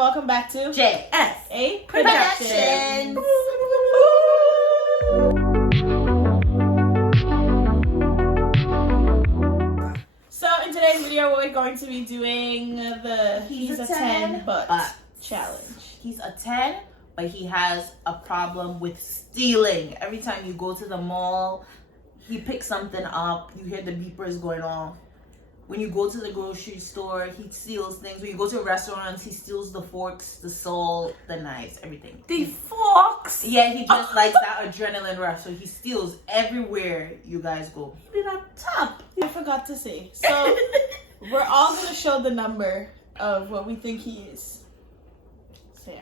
welcome back to JSA Productions. So in today's video, we're going to be doing the He's a 10 but challenge. He's a 10, but he has a problem with stealing. Every time you go to the mall, he picks something up, you hear the beepers going off. When you go to the grocery store, he steals things. When you go to restaurants, he steals the forks, the salt, the knives, everything. The forks? Yeah, he just likes that adrenaline rush. So he steals everywhere you guys go. He did a top. I forgot to say. So we're all going to show the number of what we think he is. So yeah.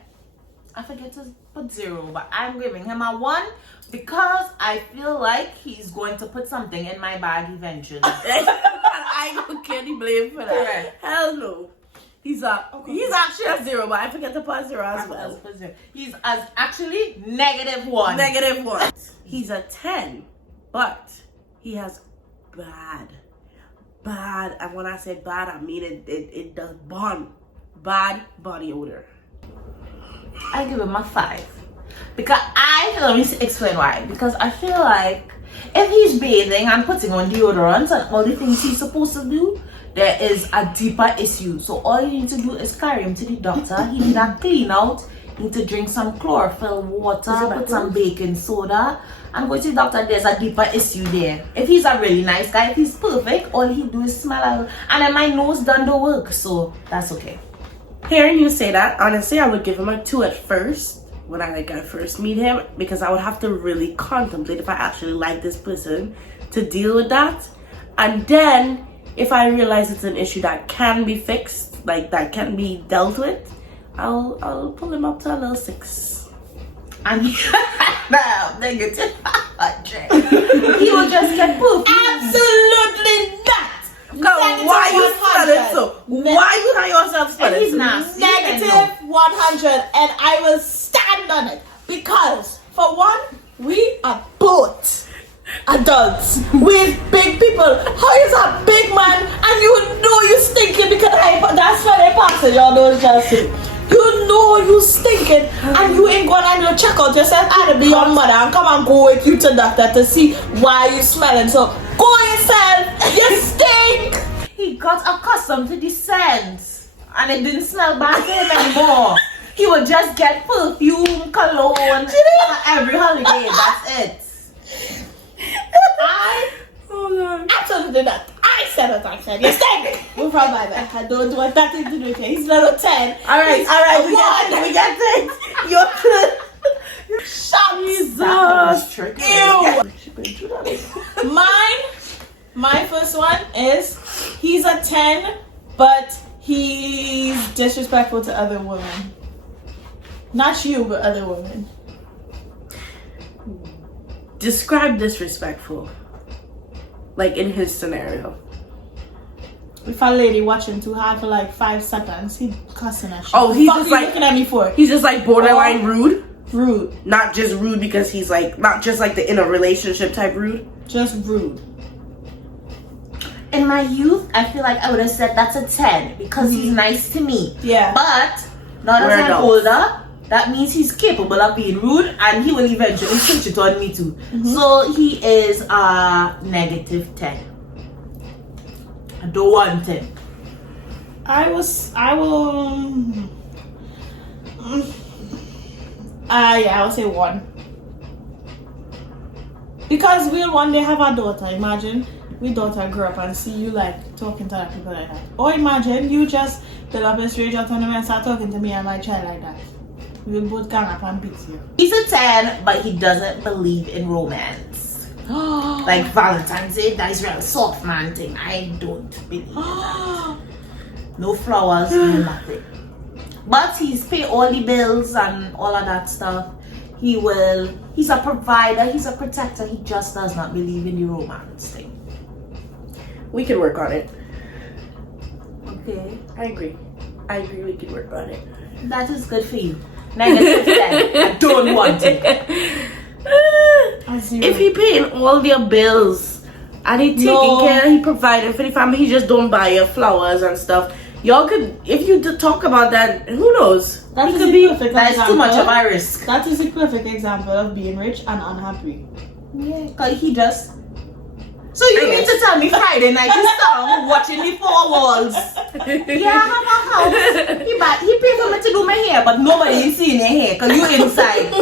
I forget to put 0, but I'm giving him a 1 because I feel like he's going to put something in my bag eventually. I don't get any blame for that. Correct. Hell no. He's actually a 0, but I forget to put 0 as well. He's actually -1. -1. He's a 10, but he has bad, and when I say bad, I mean it does bad body odor. I give him a 5 because let me explain why. Because I feel like if he's bathing and putting on deodorant and all the things he's supposed to do, there is a deeper issue. So all you need to do is carry him to the doctor. He need a clean out. He need to drink some chlorophyll water, put some baking soda, and go to the doctor. There's a deeper issue there. If he's a really nice guy, if he's perfect, all he do is smell out. And then my nose done the work, so that's okay. Hearing you say that, honestly, I would give him a 2 at first. When I first meet him, because I would have to really contemplate if I actually like this person to deal with that. And then if I realize it's an issue that can be fixed, like that can be dealt with, I'll pull him up to a little 6. And negative 100. He will just get pooped. Absolutely not. Why you spelling so? Why you not yourself spelling He's so? not. Negative 100, and I will stand on it because, for one, we are both adults with big people. How is a big man and you know you stinking because that's why they pass it, y'all know just it. You know you stinking and you ain't going and you check out yourself out to be your mother and come and go with you to doctor to see why you smelling. So go yourself, you stink. He got accustomed to the scents and it didn't smell bad to him anymore. He would just get perfume, cologne every holiday. That's it. Absolutely not. I said what I said. You stink. Move from my bed. I don't want nothing to do with it. He's level 10. All right, we get it. You're Shut Jesus. Ew. My first one is he's a 10, but he's disrespectful to other women. Not you, but other women. Describe disrespectful. Like in his scenario. If a lady watching too hard for like 5 seconds, he cussing at shit. Oh, he's just like looking at me for. He's just like borderline rude. Rude. Not just rude because he's like not just like the in a relationship type rude. Just rude. In my youth, I feel like I would have said that's a 10 because he's nice to me. Yeah. But now that I'm older, that means he's capable of being rude and he will eventually switch it on me too. So he is a -10. I don't want him. I will. Yeah, I would say 1. Because we'll one day have a daughter. Imagine we daughter grow up and see you like talking to other people like that. Or imagine you just build up a stranger tournament and start talking to me and my child like that. We will both gang up and beat you. He's a 10, but he doesn't believe in romance. Like Valentine's Day, that is real soft man thing. I don't believe in that. No flowers, no nothing. But he's pay all the bills and all of that stuff. He's a provider, he's a protector. He just does not believe in the romance thing. We can work on it. Okay. I agree we can work on it. That is good for you. -10. I don't want it. If he paying all their bills and he taking care, he providing for the family, he just don't buy your flowers and stuff, Y'all could, if you talk about that, who knows? That It is could the be. perfect That is too much of example. a risk. That is the perfect example of being rich and unhappy. Yeah, cause he just. So you I mean guess. to tell me Friday night is song watching the four walls? Yeah, I have a house. He paid for me to do my hair, but nobody is seeing your hair cause you inside.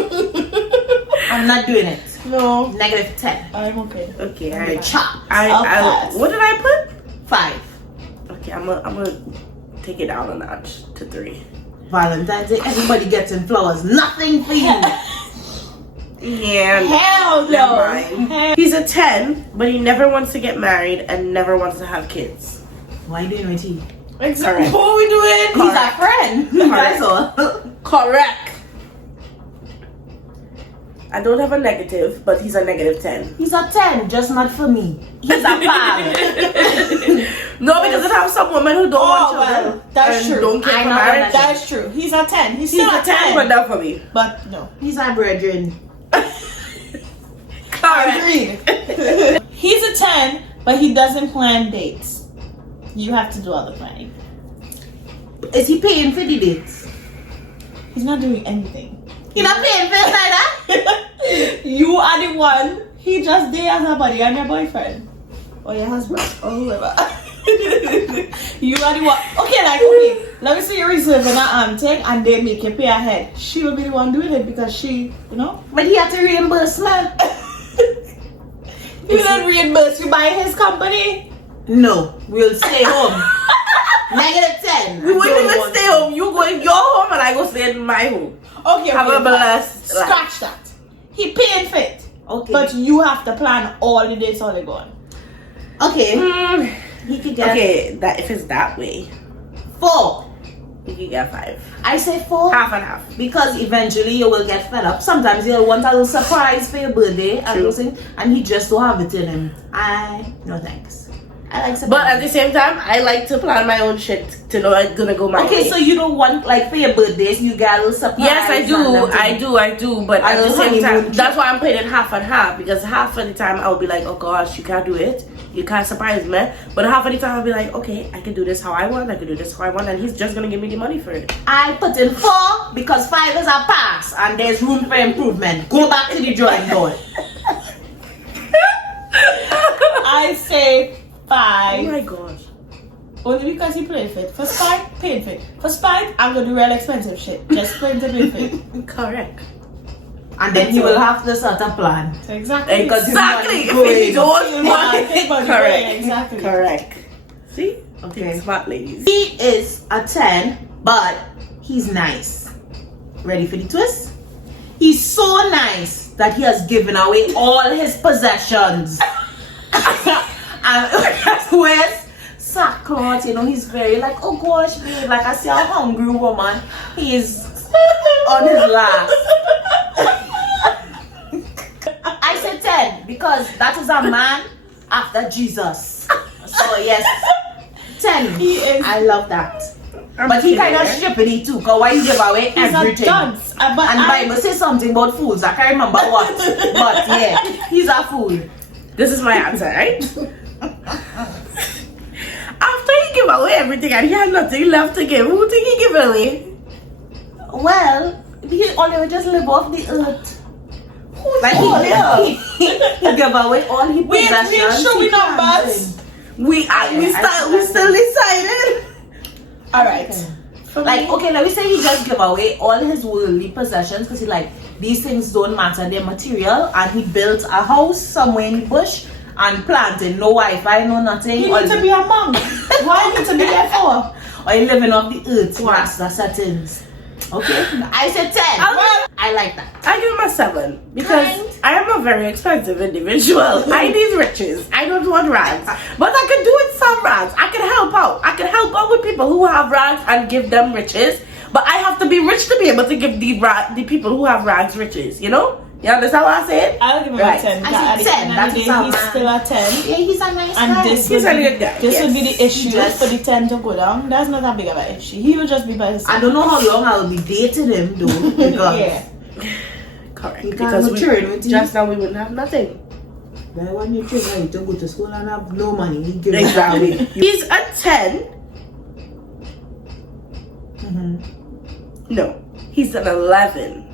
I'm not doing it. No, -10. I'm okay. Okay, I'm alright. chopped. I'll pass. What did I put? 5. Okay, I'm gonna take it down a notch to 3. Valentine's Day, everybody getting flowers. Nothing for you. Yeah. Hell Never no. mind. Hell. He's a 10, but he never wants to get married and never wants to have kids. Why are you doing with he? Exactly. Correct. What are we doing? He's a friend. That's all. Correct. I don't have a negative, but he's a -10. He's a 10, just not for me. He's a pal. No, because I have some women who don't want Oh, children. well, that's and true. Don't care I for know marriage. that. That's true. He's a 10. He's He's still a 10, but not for me. But no. He's a brethren. Correct. Agreed. He's a 10, but he doesn't plan dates. You have to do all the planning. Is he paying for the dates? He's not doing anything. He not paying for it like that? You are the one. He just there as a buddy and your boyfriend. Or your husband. Or whoever. You are the one. Okay, let me say you're reserving an thing and they make you pay ahead. She will be the one doing it because she, you know. But he have to reimburse me. You don't reimburse you by his company. No, we'll stay home. -10. We wouldn't even stay home. You go in your home and I go stay in my home. Okay, Have a blessed life. Scratch that. He paying for it. Okay. But you have to plan all the days all they gone. Okay. Mm, He could get okay, that if it's that way, 4. you can get 5. I say 4. Half and half. Because eventually you will get fed up. Sometimes you'll want a little surprise for your birthday and True. those things, and he just don't have it in him. No thanks. I like surprise. But at the same time, I like to plan my own shit to know it's gonna go my way. Okay, so you don't want, like, for your birthdays, you get a little surprise. Yes, I do. and I do. But I at the will same honeymoon time, that's why I'm putting it half and half. Because half of the time I'll be like, oh gosh, you can't do it. You can't surprise me. But half of the time I'll be like, okay, I can do this how I want. I can do this how I want. And he's just gonna give me the money for it. I put in 4 because 5 is a pass and there's room for improvement. Go back to the drawing board. I say 5. Oh my gosh. Only because he paid for it. For Spike, paid for it. For Spike, I'm gonna do real expensive shit. Just for him to pay for it. Correct. And then he will have to start a plan. Exactly. Because Exactly. his If money he is don't want it. Correct. Exactly. Correct. See? Okay. Smart ladies. He is a 10, but he's nice. Ready for the twist? He's so nice that he has given away all his possessions. And wears sackcloth, you know, he's very like, oh gosh, babe, like I see a hungry woman. He is on his last. I said 10 because that is a man after Jesus. So yes, 10. He is. I love that. I'm But he kidding, kind of eh? strippity too, because why he give away He's everything. a dunce. But And I, Bible says something about fools. I can't remember what. But yeah, he's a fool. This is my answer, right? After he give away everything and he had nothing left to give, who think he give away? Well, he only just live off the earth. Like all he give away all his Wait, possessions. show me He can't numbers. win. We still decided. Alright. Like, okay, let me say he just give away all his worldly possessions because he like, these things don't matter, they're material, and he built a house somewhere in the bush and planted, no Wi-Fi, no nothing. He needs to be a monk. Why need to be there for? Or he living off the earth, rasta settings. Okay? I said 10. I like that. I give him a 7 because Kind. I am a very expensive individual. I need riches. I don't want rags. But I can do it some rags. I can help out. I can help out with people who have rags and give them riches. But I have to be rich to be able to give the people who have rags riches. You know? You understand what I said? I'll give him Right. a 10. I At said the 10, end of that's the day, how he's man. still a 10. Yeah, he's a nice And guy. this He's would a be, good guy, this would be yes. the issue Just- for the 10 to go down. That's not that big of an issue. He will just be by himself. I don't know how long I'll be dating him though. Because Yeah. Correct. You can't Because mature with just now we wouldn't have nothing. why when you children to go to school and have no money, he give Exactly. He's a 10, No, he's an 11.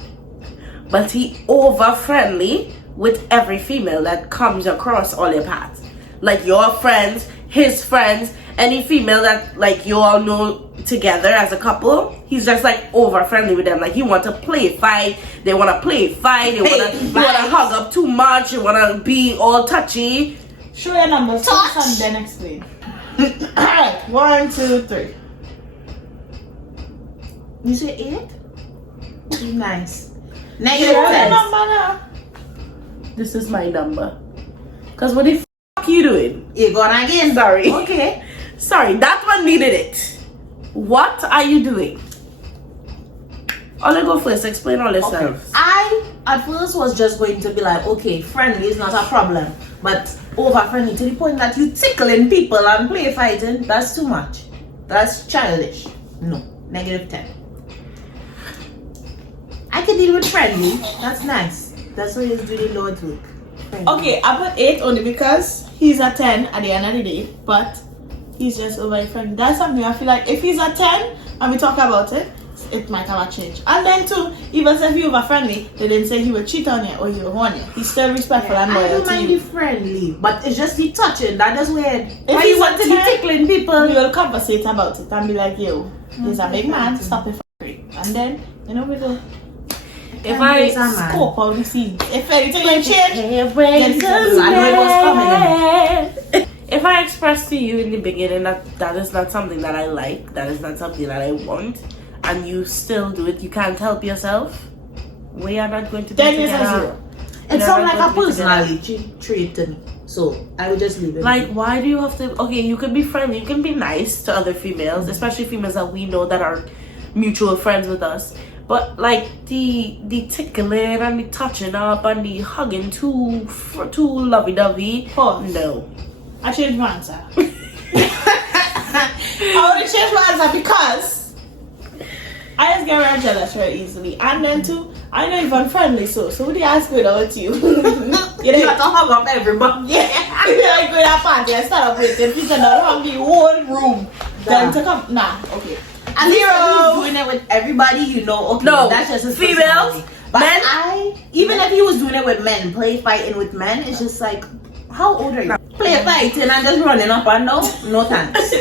But he over friendly with every female that comes across all your paths. Like your friends, his friends, any female that like you all know together as a couple, he's just like over friendly with them. Like you want to play fight, they want to play fight, they want to hug up too much, they want to be all touchy. Show your numbers first and then explain. Alright, 1, 2, 3. You say 8? Nice. Show Negative your 10. number now. This is my number. Cause what the fuck you doing? You gone again? Sorry. Okay. Sorry, that one needed it. What are you doing? I'll go first. Explain all this stuff. I at first was just going to be like, okay, friendly is not a problem, but over friendly to the point that you tickling people and play fighting, that's too much. That's childish. No, negative 10. I can deal with friendly. That's nice. That's what he's doing Lord's work. Friendly. Okay, I put 8 only because he's a 10 at the end of the day, but he's just over friend. That's something I feel like if he's a 10 and we talk about it, it might have a change. And then too, even if he over friendly, they didn't say he would cheat on you or he would harm you. He's still respectful and I loyal don't to mind you. the friendly, but it's just the touching. That is weird. If Why he's you want to be 10, tickling people? We will conversate about it and be like, yo, he's a big man, stop it for free. And then, you know, we go If I scope all the scenes. If anything will change, if I express to you in the beginning that is not something that I like, that is not something that I want, and you still do it, you can't help yourself, we are not going to be then it's a together. 0. It We're sounds not like going a to be together. personality trait to me. So I would just leave it. Like, why do you have to? Okay, you can be friendly, you can be nice to other females, especially females that we know that are mutual friends with us. But like the tickling and the touching up and the hugging too lovey-dovey. Pause. No. I changed my answer. I would have changed my answer because I just get very jealous very easily. And then too, I know you're friendly, so would you ask me with you? You have to hug up everybody. Yeah, you're going to a party and start up waiting. If you can hug the whole room, then to come. Nah, okay. And he's doing it with everybody, you know. Okay, No, that's just his females, personality. But men, even if he was doing it with men, play fighting with men, it's just like, how old are you? Play fighting and just running up and down? No thanks.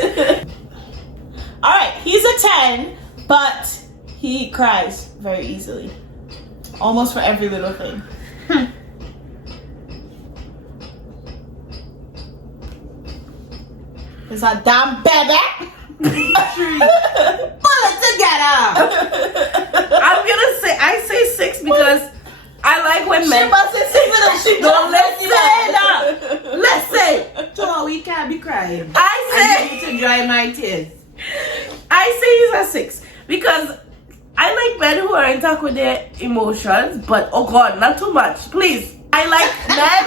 Alright, he's a 10, but he cries very easily. Almost for every little thing. It's a damn baby. Pull it together. I'm gonna say I say 6 because I like when men. She must say 6 and she Don't listen. So we can't be crying. I I say need to dry my tears. he's a 6 because I like men who are in touch with their emotions, but oh god, not too much, please. I like men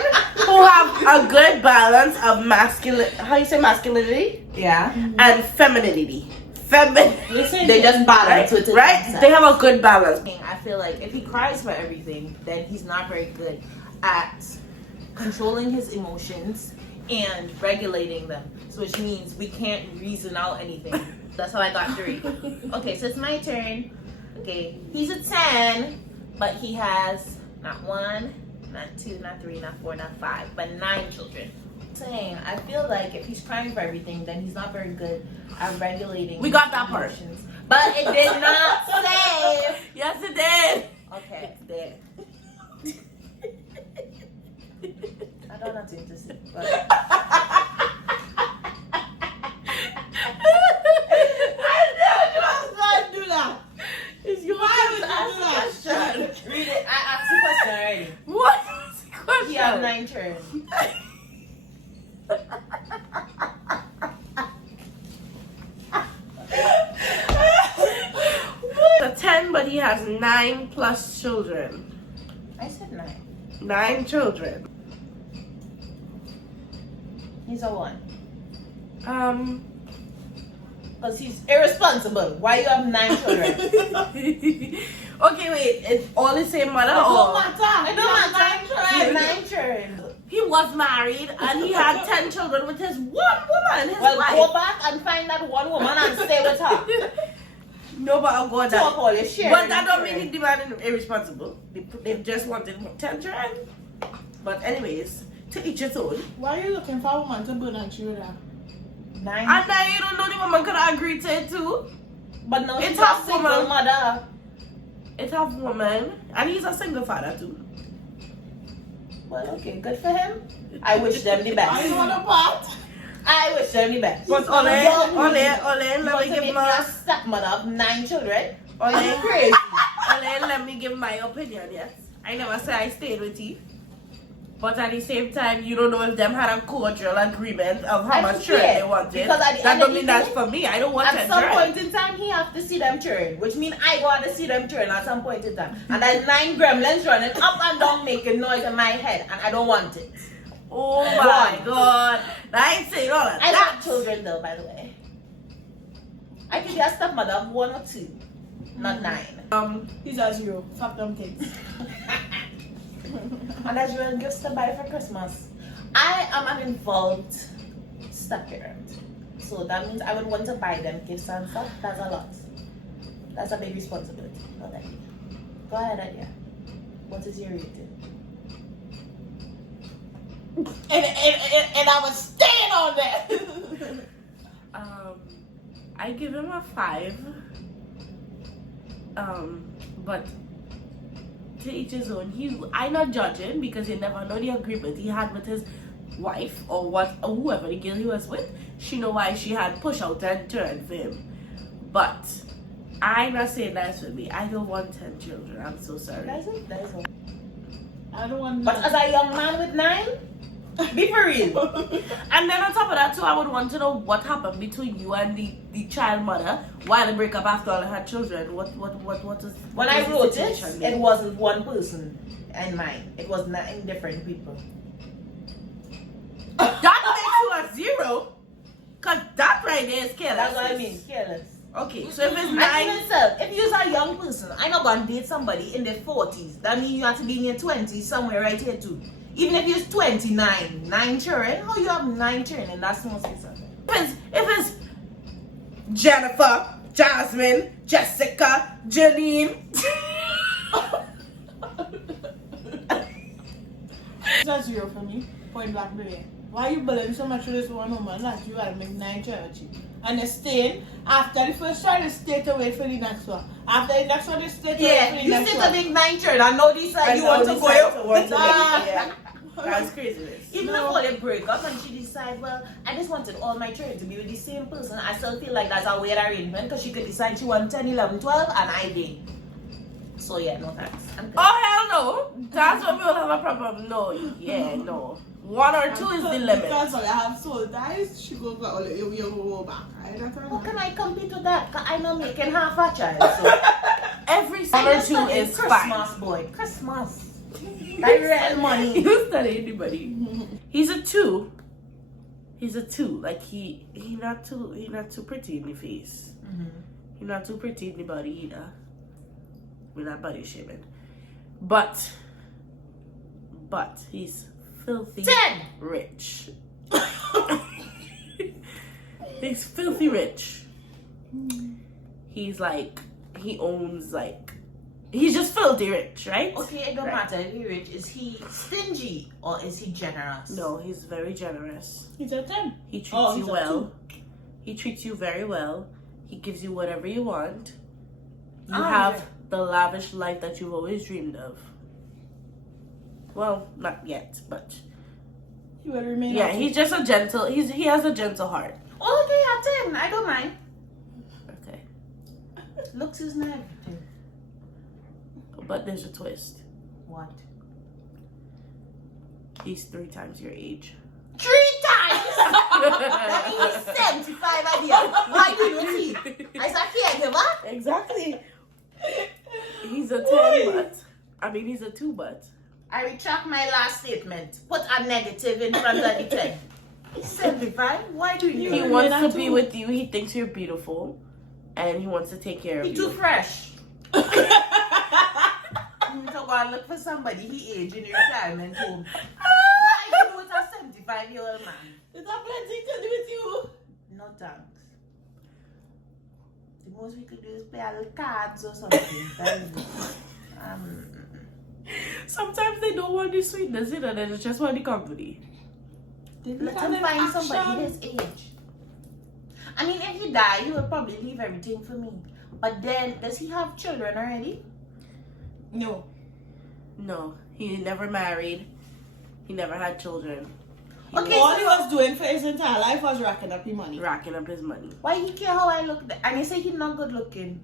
who have a good balance of masculinity Yeah. and femininity. They just balance with it. Right? They have a good balance. I feel like if he cries for everything, then he's not very good at controlling his emotions and regulating them. So which means we can't reason out anything. That's how I got 3. Okay, so it's my turn. Okay, he's a 10, but he has not 1, not 2, not 3, not 4, not 5, but 9 children. Saying, I feel like if he's crying for everything, then he's not very good at regulating. We got that part. emotions. But it did not say. Yes, it did. Okay, it's there. I don't know nothing to say, but read it. I asked the question already. What was the question? You have 9 turns. A 10, but he has 9 plus children. I said 9. 9 children. He's a 1. Because he's irresponsible. Why you have 9 children? Okay, wait. It's all the same mother? It don't Or matter. It don't matter. He has 9 children. he was married and he had 10 children with his one woman, his Well, wife. go back and find that one woman and stay with her. No, but I'll go on Talk that. all your share. But that don't mean he demanded irresponsible. They just wanted 10 children. But anyways, to each his own. Why are you looking for a woman to burn her children? 9. And then you don't know the woman could agree to it too. But now It's she's a a single woman. mother. It's a woman, and he's a single father too. Well, okay, good for him. I wish them the I best. want a part. I wish them the best. But Ole, let me give a my stepmother of 9 children. Are you Ole, crazy? let me give my opinion. Yes, I never say I stayed with you, but at the same time, you don't know if them had a cordial agreement of how I much don't children care, they wanted. because at the That end don't of mean the that's day, for me. I don't want At that some children. point in time, he have to see them churn, which means I go out to see them churn at some point in time. And there's 9 gremlins running up and down making noise in my head, and I don't want it. Oh my God! I ain't saying all of I that. want children though, by the way. I could be a stepmother of 1 or 2, not 9. He's a 0. Fuck them things. And as you gifts to buy for Christmas. I am an involved step-parent. So that means I would want to buy them gifts and stuff. That's a lot. That's a big responsibility. Okay. Go ahead, Adia. What is your rating? And I was staying on that. I give him a 5. But to each his own. I not judging because you never know the agreement he had with his wife or whoever the girl he was with. She know why she had push out and turn for him. But I'm not saying that's for me. I don't want 10 children. I'm so sorry. That's it. That is all. I don't want But as a young man with 9, be for real. And then on top of that too, I would want to know what happened between you and the child mother. Why the breakup after all had children? What is When I wrote it, it wasn't one person in mind. It was 9 different people. That makes you a 0. Cause that right there is careless. That's what I mean. Careless. Okay, so if it's And 9, even so, if you're a young person, I'm not gonna date somebody in their 40s. That means you have to be in your 20s somewhere right here too. Even if you're 29, 9 children, how you have 9 children in that small space? if it's Jennifer, Jasmine, Jessica, Janine. That's 0 for me. Point blank, baby. Why you bullying so much for this one woman that you gotta make 9 children? And they're staying after the first child, they stay to wait for the next one. After the next one, they stay to wait for the You next sit one. to make 9 children and now decide you want to go. Yeah. That's craziness. Even No. before they break up and she decide, well, I just wanted all my children to be with the same person. I still feel like that's a weird arrangement because she could decide she wants 10, 11, 12 and I did. So yeah, no thanks. I'm good. Oh hell no! That's when we will have a problem. No, no. 1 or 2 is the limit. Because I have soul ties, she goes for all you go back. How can I compete with that? Because I'm not making half a child. So. Every 1 I or just 2 studied is Christmas, fine. boy. Christmas. That real money. You study anybody. He's a 2. He's a 2. Like he not too pretty in the face. He not too pretty in the body either. We're not body shaming. But he's filthy 10. rich. He's filthy rich. He's like, he owns like, he's just filthy rich, right? Okay, it don't Right. matter if he's rich. Is he stingy or is he generous? No, he's very generous. He's a 10. He treats Oh, you he's a well. He treats you very well. He gives you whatever you want. You Ah, have yeah. the lavish life that you've always dreamed of. Well, not yet, but He will remain. yeah, a he's just a gentle. He has a gentle heart. Okay, a 10. I don't mind. Okay, Looks is not everything. but there's a twist. What? He's 3 times your age. 3 times! That means 75 idea. Why do you see? I said, caregiver. Exactly. He's a 10, but I mean he's a 2, but I retract my last statement. Put a negative in front of the 10. 75? Why do you? he You're wants not to too- be with you. He thinks you're beautiful, and he wants to take care of He you. too fresh. You need to go and look for somebody he age in your retirement home. Why you with a 75-year-old man? Is that plenty to do with you? No thanks. most we could do is play a little cards or something. Sometimes they don't want the sweetness, you know, they just want the company. Let him find somebody his age. I mean, if he die, he will probably leave everything for me. But then, does he have children already? No. No, he never married. He never had children. Okay, All he was doing for his entire life was racking up his money. Racking up his money. Why he care how I look? And you say he's not good looking.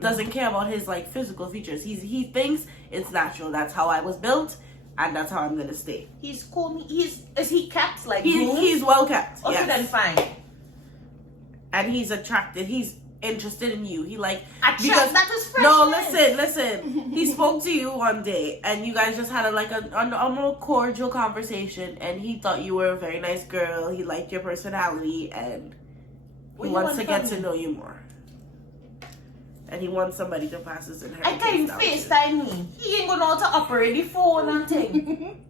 Doesn't care about his like physical features. He thinks it's natural. That's how I was built, and that's how I'm gonna stay. He's cool. Is he kept like He's well kept. Okay, yes. then fine. And he's attracted. He's interested in you. He like That is fresh. No, listen. He spoke to you one day, and you guys just had a more cordial conversation. And he thought you were a very nice girl. He liked your personality, and he wants to get to know you more. And he wants somebody to pass his inheritance. I can't FaceTime me. He ain't gonna know how to operate the phone and thing.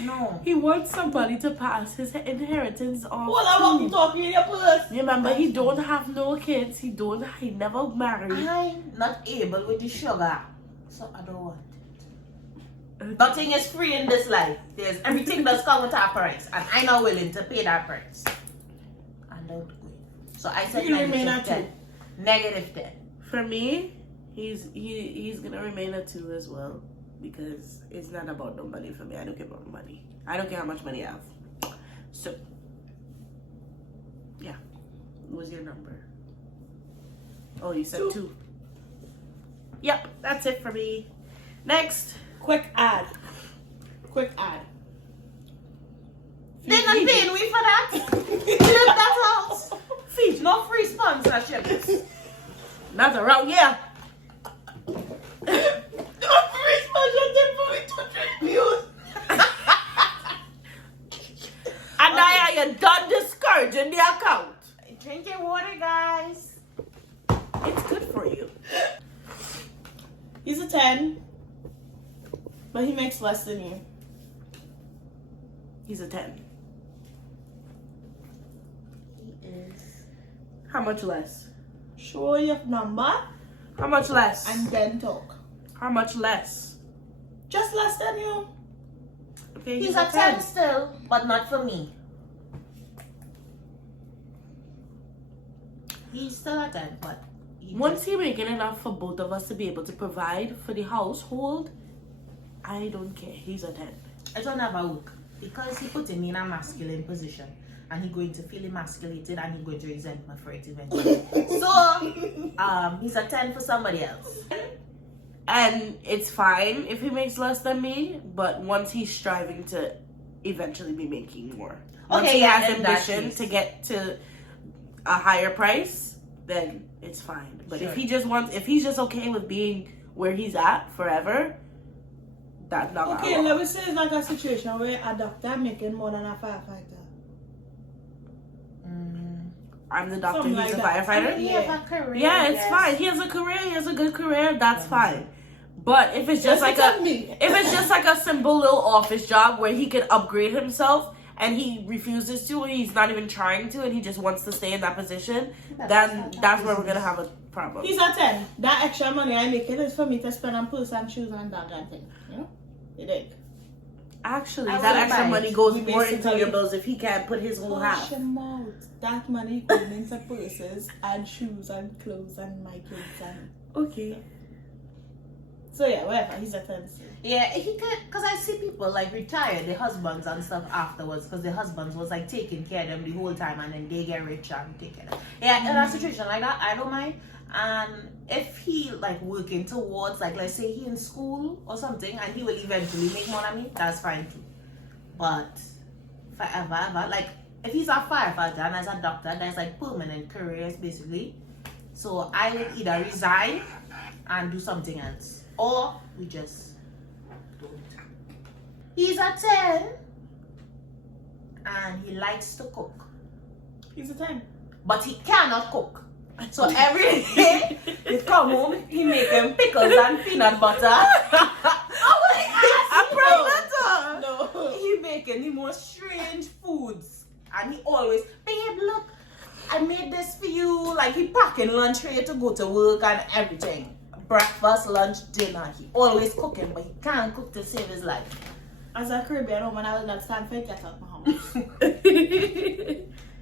No. He wants somebody to pass his inheritance on. What I want to talk in your purse. Remember, he don't have no kids. He never married. I'm not able with the sugar, so I don't want it. Nothing is free in this life. There's everything does come with a price, and I'm not willing to pay that price. I don't win. So I said You remain at -10. -10. For me, he's gonna remain a 2 as well. Because it's not about no money for me. I don't care about money. I don't care how much money I have. So, yeah. What was your number? Oh, you said 2. Yep, that's it for me. Next. Quick ad. They're not paying me for that. Leave that house. Feed. No free sponsorship. Not around here. And I am done discouraging the account. Drink your water, guys. It's good for you. He's a 10, but he makes less than you. He's a 10. He is. How much less? Show your number How much less? and then talk. How much less? Just less than you. Okay, He's a 10 still, but not for me. He's still a 10, but Once he making enough for both of us to be able to provide for the household, I don't care. He's a 10. I don't have a work because he put me in a masculine position, and he's going to feel emasculated, and he's going to resent me for it eventually. So, he's a 10 for somebody else. And it's fine if he makes less than me, but once he's striving to eventually be making more. Once Okay, he yeah, has in that ambition case. to get to a higher price, then it's fine. But Sure. if he's just okay with being where he's at forever, that's not Okay, gonna let work. me say it's like a situation where a doctor making more than a firefighter. I'm the doctor, Something he's like a that. firefighter. He have a career. Yeah, it's yes. fine. He has a career. He has a good career. That's fine. But if it's just if it's just like a simple little office job where he can upgrade himself and he refuses to, and he's not even trying to, and he just wants to stay in that position, then that's where we're gonna have a problem. He's a 10. That extra money I make it is for me to spend on purse and shoes and that and thing. You know? You dig? Actually, I that will extra buy money it. goes We more into basically- your bills if he can't put his whole half. Hush your mouth. That money goes into purses and shoes and clothes and my kids and... Okay. So yeah, whatever. He's a 10. Yeah, he could, because I see people like retire their husbands and stuff afterwards because their husbands was like taking care of them the whole time and then they get rich and take care of them. Yeah, in a situation like that, I don't mind. And if he like working towards, like let's say he in school or something and he will eventually make more than me, that's fine too. But forever, like if he's a firefighter and as a doctor, there's like permanent careers basically. So I would either resign and do something else, or we just don't. He's a 10 and he likes to cook, He's a 10. but he cannot cook. So every day he come home, he make him pickles and peanut butter. I'm pregnant. No. He making the most strange foods, and he always, babe, look, I made this for you. Like, he packing lunch ready to go to work and everything. Breakfast, lunch, dinner. He always cooking, but he can't cook to save his life. As a Caribbean woman, I will not stand for it. Get out my house.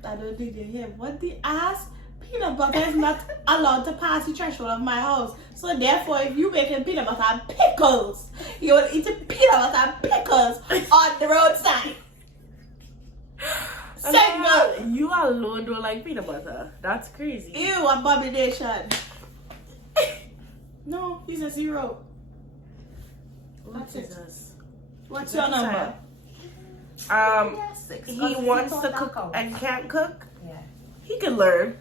I don't need to hear what the ass. Peanut butter is not allowed to pass the threshold of my house. So therefore, if you making peanut butter and pickles, you will eat peanut butter and pickles on the roadside. Signal. You alone don't like peanut butter. That's crazy. Ew, abomination. No, he's a 0. That's it. Jesus. What's your number? He wants to cook and can't cook. Yeah. He could learn.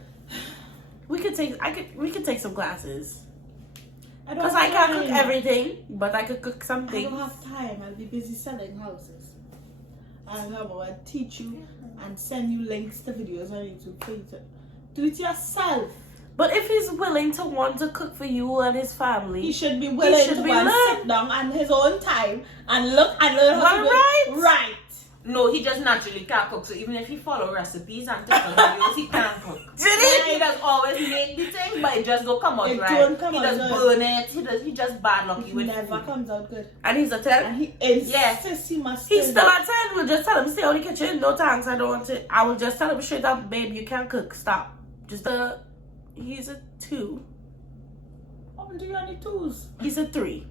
We could take some classes. Because I can't cook everything, but I could cook some I things. don't have time. I'll be busy selling houses. I'll teach you and send you links to videos on YouTube for you to do it yourself. But if he's willing to want to cook for you and his family, He should be willing to sit down on his own time and look and learn how to do it right. No, he just naturally can't cook. So even if he follow recipes and different videos, he can't cook. He does always make the thing, but it just don't come out It right. don't come He out does good. burn it. He just bad lucky It with never food. comes out good. and he's a 10. And he insists Yes. he must He's do still that. at 10. We'll just tell him, stay out of the kitchen. No thanks, I don't want it. I will just tell him straight up, babe, you can't cook. Stop. He's a 2. How do you any twos? He's a 3.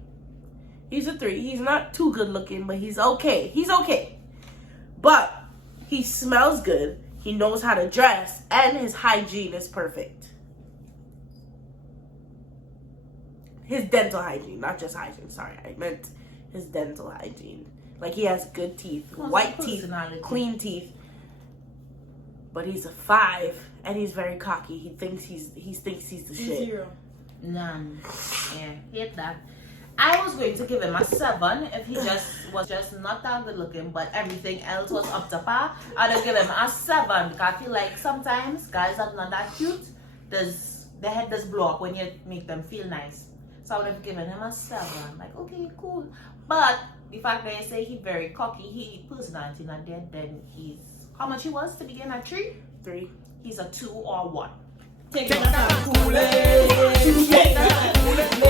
He's a 3. He's not too good looking, but he's okay. He's okay. But he smells good. He knows how to dress, and his hygiene is perfect. His dental hygiene, not just hygiene. Sorry, I meant his dental hygiene. Like, he has good teeth, white teeth, clean teeth. But he's a 5, and he's very cocky. He thinks he's the shit. 0. None. Yeah, hate that. I was going to give him a 7 if he was just not that good looking, but everything else was up to par. I'd have given him a 7 because I feel like sometimes guys that are not that cute, their head does blow up when you make them feel nice. So I would have given him a 7. Like, okay, cool. But the fact that you say he's very cocky, he personality not there, then he's how much he was to begin at 3? 3. He's a 2 or 1. Take that Kool-Aid.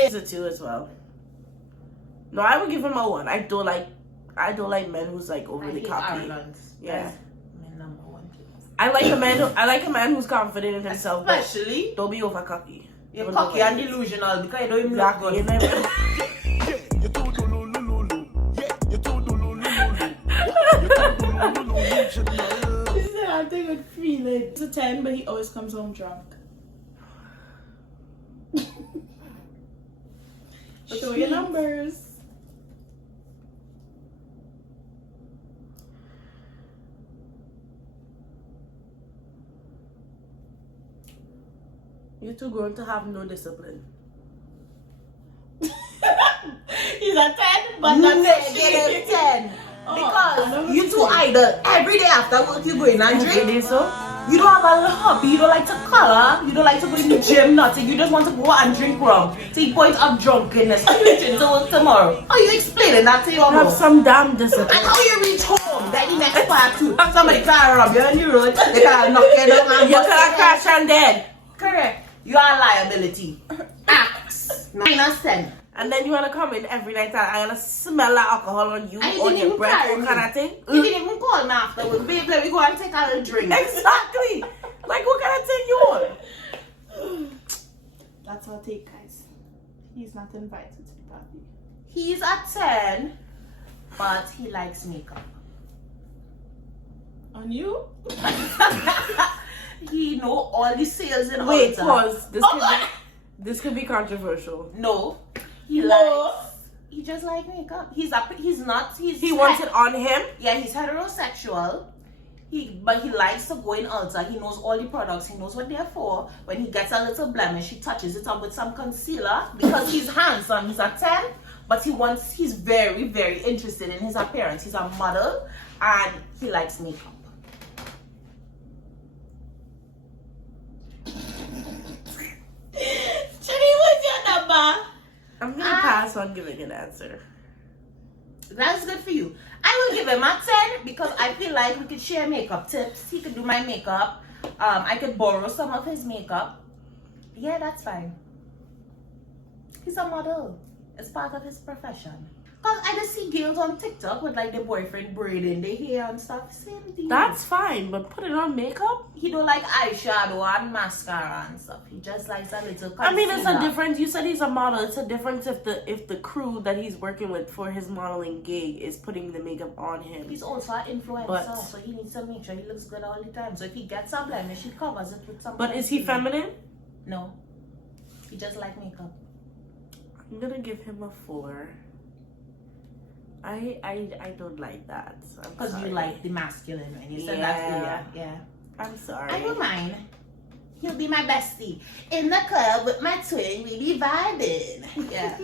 He's a 2 as well. No, I would give him a 1. I don't like men who's like overly cocky. Arrogance. Yeah. That's my number 1 too. I like a man who's confident in himself, Especially but don't be over cocky. you're cocky and delusional because you don't even look Exactly. He said, I think I'd feel it. It's a 10, but he always comes home drunk. Show your numbers. You're too grown to have no discipline. He's a 10, but not negative 10. Because you too idle. Every day after work you going and drink. It is so? You don't have a hobby. You don't like to color. You don't like to go in the gym. Nothing. You just want to go and drink rum. So you point up drunkenness. How you reaching to work tomorrow? How you explaining that to your Have mom? some damn discipline. And how you reach home? Then the next part too. Somebody can rob you on the road. They can knock you down and You bust could have crashed and dead. Correct. You are a liability. Acts. -10. And then you want to come in every night and I want to smell that alcohol on you, And you on didn't your even breath, carry all me. kind of thing. You didn't even call me afterwards. Babe, let me go and take a little drink. Exactly. Like, what kind of thing you on? That's our take, guys. He's not invited to the party. He's a 10, but he likes makeup. On you? He know all the sales in Wait, Ulta. pause. Oh This could be controversial. No. He No. likes. He just like makeup. He wants it on him? Yeah, he's heterosexual. But he likes to go in Ulta. He knows all the products. He knows what they're for. When he gets a little blemish, he touches it up with some concealer because he's handsome. He's a 10, but he's very, very interested in his appearance. He's a model and he likes makeup. Jenny, what's your number? I'm going to pass on giving an answer. That's good for you. I will give him a 10 because I feel like we could share makeup tips. He could do my makeup I could borrow some of his makeup. Yeah, that's fine. He's a model. It's part of his profession. Cause I just see girls on TikTok with like their boyfriend braiding their hair and stuff. Same thing. That's fine, but put it on makeup. He don't like eyeshadow and mascara and stuff. He just likes a little concealer. I mean, it's a difference. You said he's a model. It's a difference if the crew that he's working with for his modeling gig is putting the makeup on him. He's also an influencer, so he needs to make sure he looks good all the time. So if he gets some blemish, he covers it with some. But is he feminine? No. He just like makeup. I'm gonna give him a 4. I don't like that. Because you like the masculine when you said Yeah. that. Yeah. I'm sorry. I don't mind. He'll be my bestie. In the club with my twin, we be vibing. Yeah.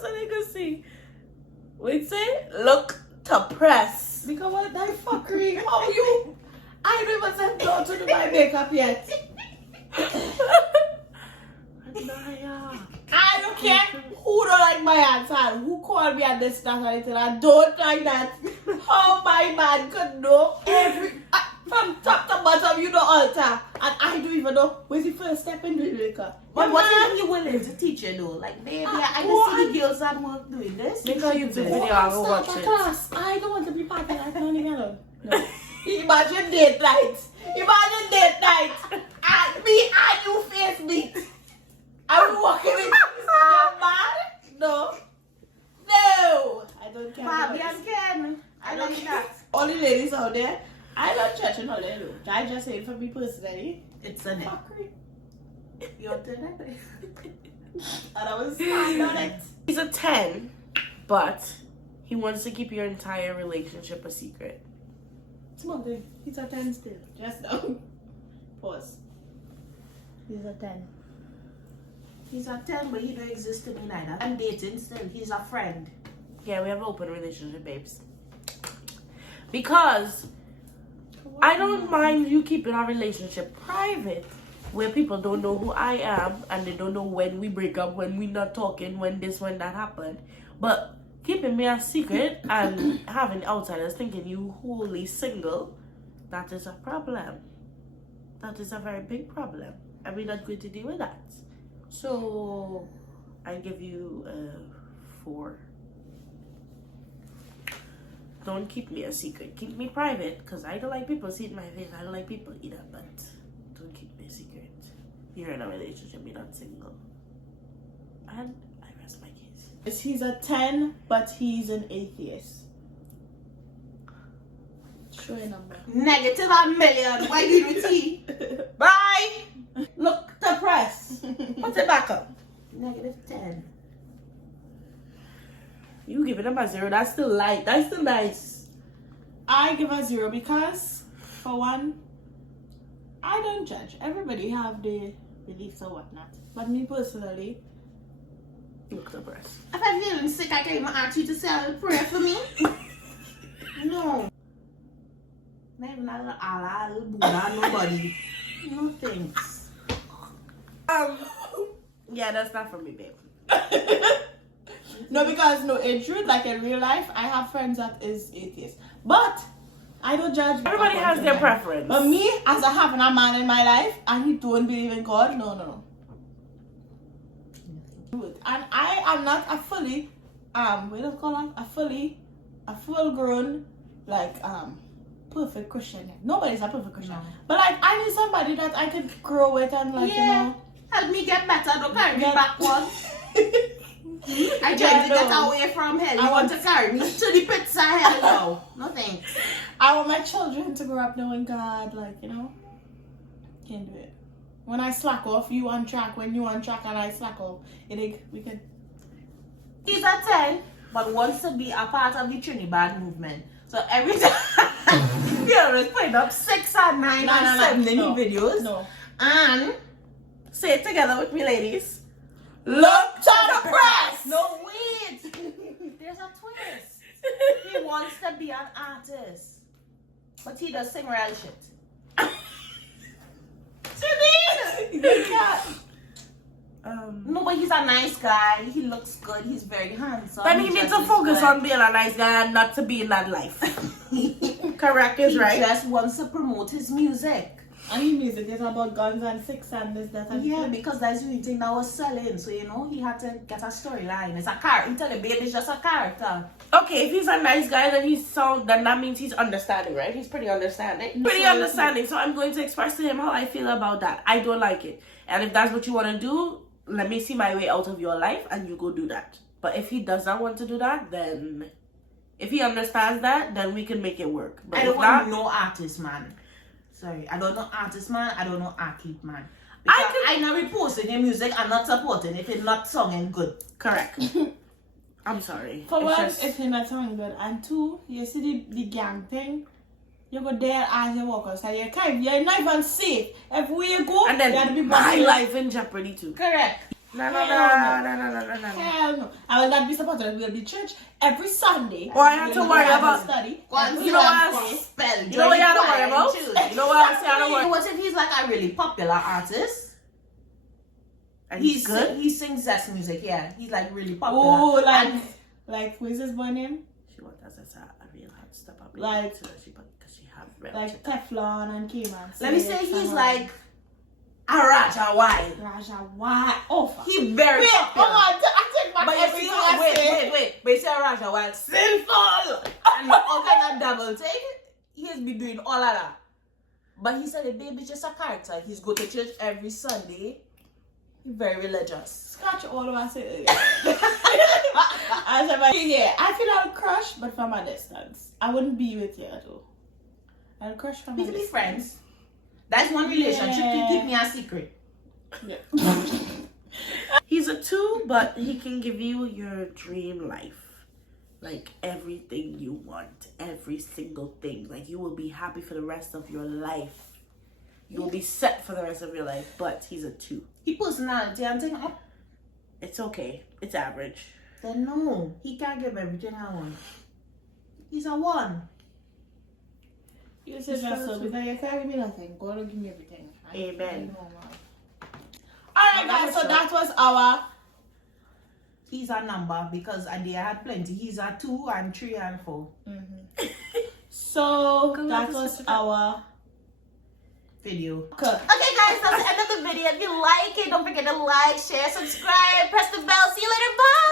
So they can see. Wait, say look to press. Because what that fuckery? How you? I don't even said no to do my makeup yet. I don't care who don't like my answer, who called me at this stuff and anything. I don't like that. How my man could know from top to bottom, you know, alter, and I don't even know where's the first step in the makeup. But what if you willing to teach you though? Like maybe I just see the girls at work doing this. Make a YouTube video. I'll I'll start watch a it. class. I don't want to be part of that. No. Imagine date night. Imagine date night. And me and you face meet. I'm walking with you. You're mad? No. I don't care. Bobby and Ken. I like that. All the ladies out there, I don't judge and all they do. I just say it for me personally. It's a net. Fuckery. You're doing it. And I was stand on it. He's a 10, but he wants to keep your entire relationship a secret. Small thing. He's a 10 still. Just now. Pause. He's a 10. He's a 10, but he don't exist to me neither. I'm dating still. He's a friend. Yeah, we have an open relationship, babes. Because I don't mind you keeping our relationship private, where people don't know who I am and they don't know when we break up, when we not talking, when this, when that happened. But keeping me a secret and having outsiders thinking you wholly single, that is a problem. That is a very big problem. And we're not going to deal with that. So I give you a 4. Don't keep me a secret. Keep me private, because I don't like people seeing my face. I don't like people either, but don't keep me a secret. You're in a relationship, you're not single. And I rest my case. He's a 10, but he's an atheist. Show your number. Negative a million. Why did we see? Bye. Look to press. Put it back up. Negative 10. You giving them a 0. That's still light. That's still nice. I give a 0 because, for one, I don't judge. Everybody have their beliefs or whatnot. But me personally, Look the breast. If I'm feeling sick, I can even ask you to say a little prayer for me. No. Not even a little Allah, a little Buddha, nobody. No thanks. Yeah, that's not for me, babe. no, because no, in truth, like in real life, I have friends that is atheist. But I don't judge. Everybody has their preference. But me, as I having a man in my life and he don't believe in God, no. And I am not a fully, what do you call it? A full grown, like, perfect Christian. Nobody's a perfect Christian. No. But like, I need somebody that I could grow with and like, Help me get better, don't carry me backwards. I Yeah, try to get no. away from hell. I You want to carry me to the pits of hell now. No thanks. I want my children to grow up knowing God, like, can't do it. When I slack off, you on track. When you on track and I slack off, we can. He's a 10, but wants to be a part of the Trinidad movement. So every time you're always putting up 6 and 9 and 7 in no, videos. No. And say it together with me, ladies. Look to the press! No, wait. There's a twist. He wants to be an artist, but he does sing real shit. You can't. No, but he's a nice guy. He looks good. He's very handsome. Then he needs to focus on being a nice guy and not to be in that life. Correct is right. He just wants to promote his music. And his music is about guns and sex and this, that, and Yeah, because that's the only thing that was selling. So, you know, he had to get a storyline. It's a character. You tell the baby it's just a character. Okay, if he's a nice guy, then that means he's understanding, right? He's pretty understanding. Pretty understanding. So I'm going to express to him how I feel about that. I don't like it. And if that's what you want to do, let me see my way out of your life and you go do that. But if he does not want to do that, then if he understands that, then we can make it work. But I don't want no artist, man. Sorry, I don't know artist, man. I don't know athlete, man. Because I'm not reposting your music. I'm not supporting if it's not singing good. Correct. I'm sorry. For one, if you're not sounding good. And two, you see the gang thing, you go there as you walk outside. You're not even safe. Everywhere you go, and then you have to be my life in jeopardy too. Correct. No. Hell no. I will not be supported. We'll be church every Sunday. Or I have to worry about study. You know what you know what you have to worry about? You know what I say I don't worry. What if he's like a really popular artist? And he's good? He sings zest music, yeah. He's like really popular. Oh, like what's his boy name? She wants us as a real hard step up. Like, because she have like Teflon and Cayman. Let me say he's like a Raja Wine. Raja Wine. Oh, fuck. He very popular. I take my But you see, wait. But you say Raja Wine sinful. And all kind of double take. He's been doing all of that. But he said the baby's just a character. He's go to church every Sunday. He's very religious. Scratch all of us. I feel I'll crush, but from a distance. I wouldn't be with you though. I'll crush from a We can distance. be friends. That's one relationship. Yeah. Keep me a secret. Yeah. He's a 2, but he can give you your dream life. Like everything you want. Every single thing. Like you will be happy for the rest of your life. You will be set for the rest of your life. But he's a 2. He personality and thing. It's okay. It's average. Then no. He can't give everything I want. He's a 1. You said that so because you can't give me nothing. God will give me everything. Amen. Alright guys, so that was our He's a number because they had plenty. He's a 2 and 3 and 4. So that was our Video. Okay. Okay guys, that's the end of the video. If you like it, don't forget to like, share, subscribe, press the bell. See you later. Bye.